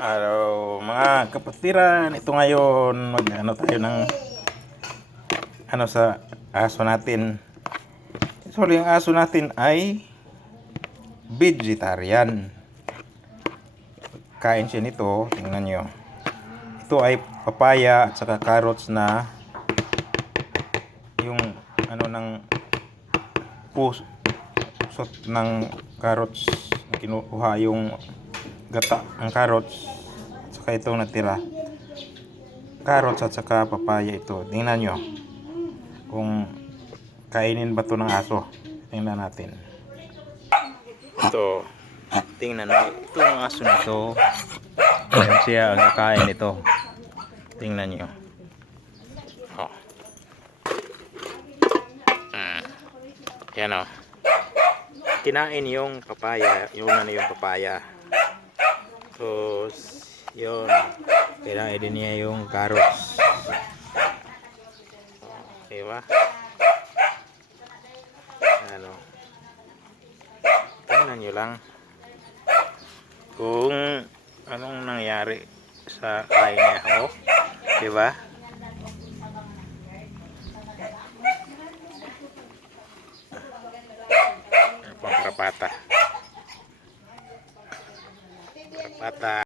Araw, mga kapatiran, ito ngayon, mag ano tayo ng ano sa aso natin. Sorry, ang aso natin ay vegetarian. Kain siya nito, tingnan nyo. Ito ay papaya at saka carrots na yung ano ng pus sot ng carrots kinukuha yung gata ng carrots saka itong natira. Carrots at saka papaya ito. Tingnan nyo kung kainin ba to ng aso. Tingnan natin. Ito tingnan mo ito ang aso nito yan siya ang kakain nito. Tingnan nyo. Oh. Mm. yan o kinain yung papaya yung ano yung papaya tapos yun. Kinain din niya yung carrots. Okay ba? Ano? Tingnan nyo lang kung anong nangyari sa kain niya oh. Di ba? Pangkarapata patah